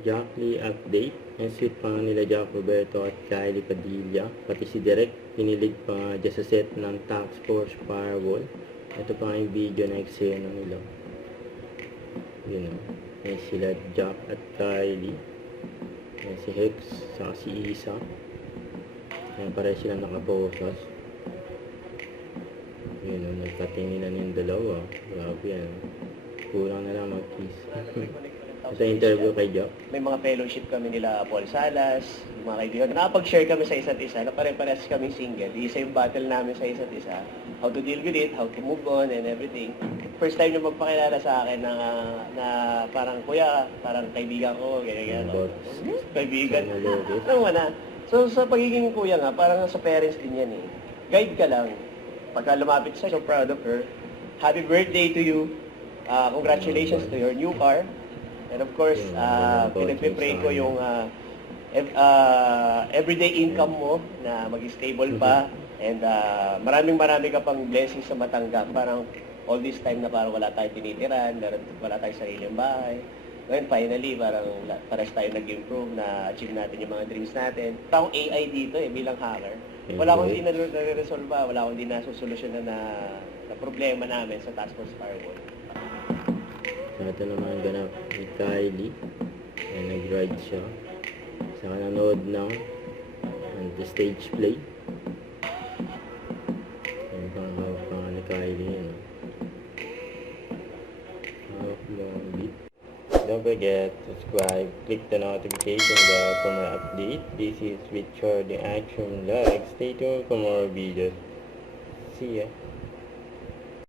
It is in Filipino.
Jack Lee update. Ang sweet pa nga nila Jack Roberto at Kylie Padilla. Pati si Derek, pinilig pa nga dyan sa set ng Task Force Firewall. Ito pa nga yung video na eksena nila. Yun o. Yan sila Jack at Kylie. Yan si Hex, saka si Isa. Yan pare sila nakaposas. Yun o, nagkatinginan yung dalawa. Grabe yan. Kulang na lang mag-kiss. Ito interview kay Jack. May mga fellowship kami nila Paul Salas, yung mga kaibigan. Nakapag-share kami sa isa't isa na pare-parehas kami single. Isa yung battle namin sa isa't isa. How to deal with it, how to move on, and everything. First time yung magpakilala sa akin na parang kuya, parang kaibigan ko, ganyan. Kaibigan. Ano na. So sa pagiging kuya nga, parang sa parents din yan eh. Guide ka lang. Pagka lumapit siya, so proud of her. Happy birthday to you. Congratulations to your new car. And of course, pinagpipray ko yung everyday income mo na mag-stable pa. And maraming ka pang blessings sa matanggap. Parang all this time na parang wala tayong tinitiran, wala tayong sariling bahay. Ngayon, finally, parang pares tayo nag-improve na achieve natin yung mga dreams natin. Wala akong AI dito bilang hacker. Wala akong hindi na-resolve, wala akong hindi na-solusyonan na problema namin sa Task Force Firewall. So, ito naman ganap ni Kylie. Ayan, nag-ride siya. Saka nanood ng stage play. Ayan, hawak pa nga ni Kylie yun. Hawak long beat. Don't forget to subscribe, click the notification bell for more update. This is Richard the Action Vlog. Stay tuned for more videos. See ya.